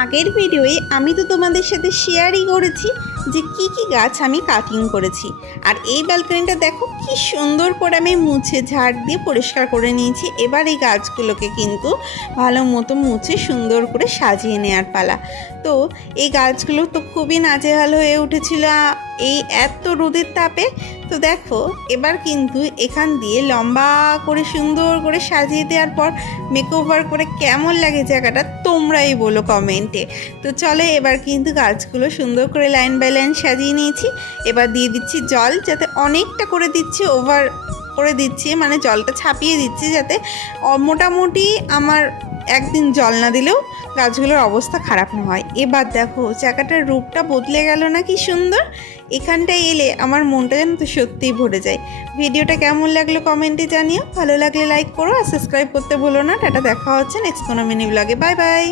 আগের ভিডিওয়ে আমি তো তোমাদের সাথে শেয়ারই করেছি যে কি কি গাছ আমি কাটিং করেছি। আর এই ব্যালকনিটা দেখো কি সুন্দর করে আমি মুছে ঝাড় দিয়ে পরিষ্কার করে নিয়েছি। এবার এই গাছগুলোকে কিন্তু ভালো মতো মুছে সুন্দর করে সাজিয়ে নেওয়ার পালা। তো এই গাছগুলো তো খুবই নাজেহাল হয়ে উঠেছিল এই এত রোদের তাপে। তো দেখো এবার কিন্তু এখান দিয়ে লম্বা করে সুন্দর করে সাজিয়ে দেওয়ার পর মেকওভার করে কেমন লাগে জায়গাটা তোমরাই বলো কমেন্টে। তো চলো এবার কিন্তু গাছগুলো সুন্দর করে লাইন বাই লাইন সাজিয়ে নিয়েছি। এবার দিয়ে দিচ্ছি জল, যাতে অনেকটা করে দিচ্ছি, ওভার করে দিচ্ছি, মানে জলটা ছাপিয়ে দিচ্ছি যাতে মোটামুটি আমার একদিন জল না দিলেও গাছগুলোর অবস্থা খারাপ না হয়। এবার দেখো জায়গাটার রূপটা বদলে গেল না কি সুন্দর। এখানটায় এলে আমার মনটা যেন তো সত্যিই ভরে যায়। ভিডিওটা কেমন লাগলো কমেন্টে জানিও, ভালো লাগলে লাইক করো আর সাবস্ক্রাইব করতে ভুলো না। টাটা, দেখা হচ্ছে নেক্সট কোনো মিনি ব্লগে। Bye bye.